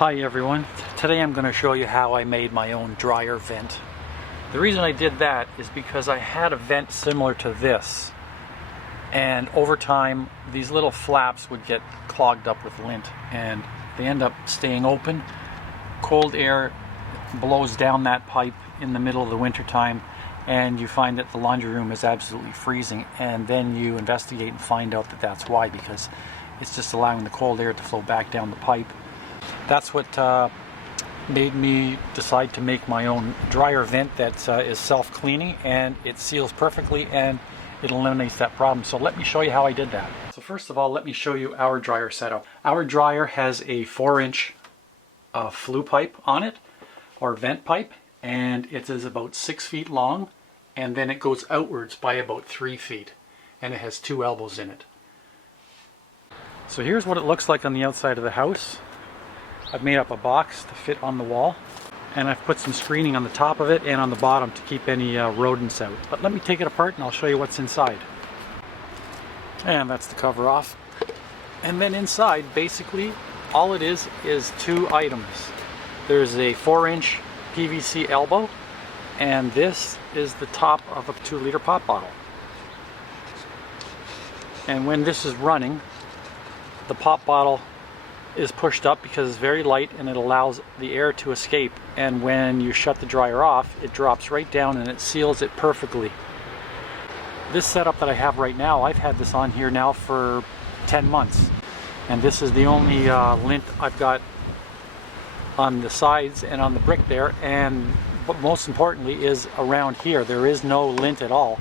Hi everyone, today I'm going to show you how I made my own dryer vent. The reason I did that is because I had a vent similar to this, and over time these little flaps would get clogged up with lint and they end up staying open. Cold air blows down that pipe in the middle of the winter time and you find that the laundry room is absolutely freezing, and then you investigate and find out that that's why, because it's just allowing the cold air to flow back down the pipe. That's what made me decide to make my own dryer vent that is self-cleaning, and it seals perfectly and it eliminates that problem. So let me show you how I did that. So first of all, let me show you our dryer setup. Our dryer has a 4-inch flue pipe on it, or vent pipe, and it is about 6 feet long, and then it goes outwards by about 3 feet, and it has 2 elbows in it. So here's what it looks like on the outside of the house. I've made up a box to fit on the wall, and I've put some screening on the top of it and on the bottom to keep any rodents out. But let me take it apart and I'll show you what's inside. And that's the cover off. And then inside, basically, all it is 2 items. There's a 4-inch PVC elbow, and this is the top of a 2-liter pop bottle. And when this is running, the pop bottle is pushed up because it's very light and it allows the air to escape, and when you shut the dryer off it drops right down and it seals it perfectly. This setup that I have right now, I've had this on here now for 10 months, and this is the only lint I've got on the sides and on the brick there, and but most importantly is around here there is no lint at all.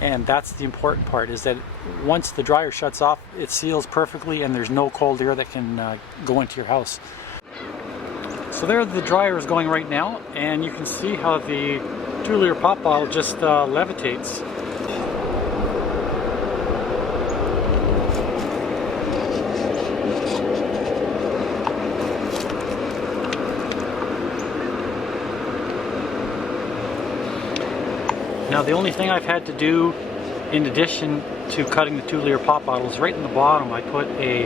And that's the important part, is that once the dryer shuts off, it seals perfectly and there's no cold air that can go into your house. So there the dryer is going right now, and you can see how the 2-liter pop bottle just levitates. Now the only thing I've had to do in addition to cutting the 2-liter pop bottle is right in the bottom I put a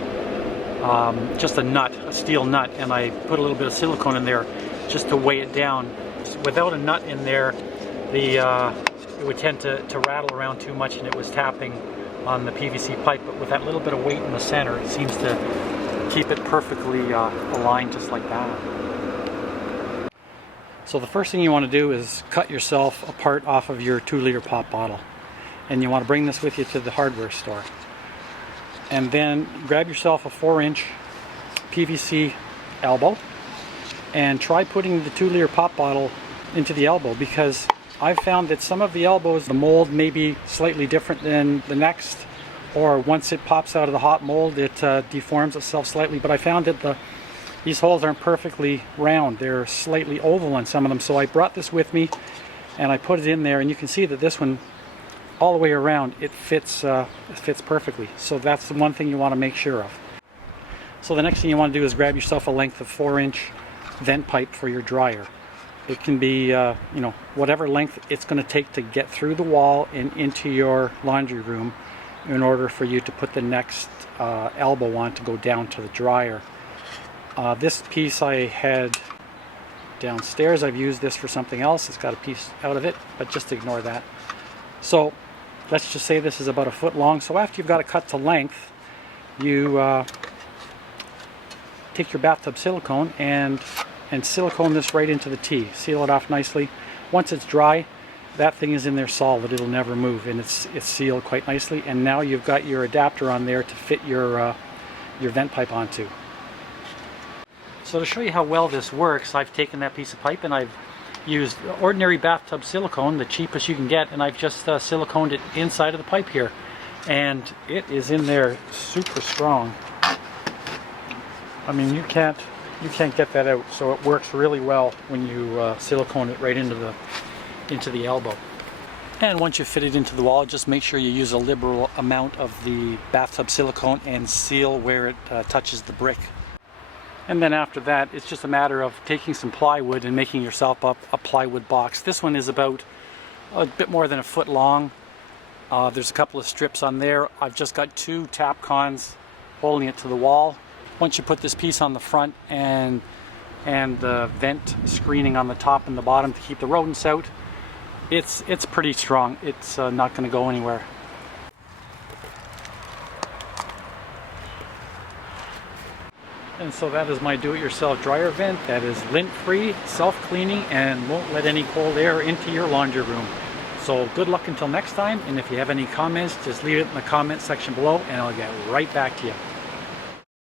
just a nut, a steel nut, and I put a little bit of silicone in there just to weigh it down. Without a nut in there, it would tend to rattle around too much and it was tapping on the PVC pipe, but with that little bit of weight in the center it seems to keep it perfectly aligned just like that. So the first thing you want to do is cut yourself a part off of your 2-liter pop bottle, and you want to bring this with you to the hardware store, and then grab yourself a 4-inch PVC elbow and try putting the 2-liter pop bottle into the elbow, because I've found that some of the elbows, the mold may be slightly different than the next, or once it pops out of the hot mold it deforms itself slightly, but I found that these holes aren't perfectly round, they're slightly oval on some of them. So I brought this with me and I put it in there, and you can see that this one all the way around it fits perfectly. So that's the one thing you want to make sure of. So the next thing you want to do is grab yourself a length of 4-inch vent pipe for your dryer. It can be you know, whatever length it's going to take to get through the wall and into your laundry room in order for you to put the next elbow on to go down to the dryer. This piece I had downstairs. I've used this for something else. It's got a piece out of it, but just ignore that. So let's just say this is about 1 foot long. So after you've got it cut to length, you take your bathtub silicone and silicone this right into the T. Seal it off nicely. Once it's dry, that thing is in there solid. It'll never move, and it's sealed quite nicely. And now you've got your adapter on there to fit your vent pipe onto. So to show you how well this works, I've taken that piece of pipe and I've used ordinary bathtub silicone, the cheapest you can get, and I've just siliconed it inside of the pipe here, and it is in there super strong. I mean, you can't get that out. So it works really well when you silicone it right into the elbow. And once you fit it into the wall, just make sure you use a liberal amount of the bathtub silicone and seal where it touches the brick. And then after that, it's just a matter of taking some plywood and making yourself up a plywood box. This one is about a bit more than 1 foot long. There's a couple of strips on there. I've just got 2 tap cons holding it to the wall. once you put this piece on the front and the vent screening on the top and the bottom to keep the rodents out, it's pretty strong. It's not going to go anywhere. And so that is my do-it-yourself dryer vent that is lint-free, self-cleaning, and won't let any cold air into your laundry room. So good luck until next time, and if you have any comments, just leave it in the comment section below and I'll get right back to you.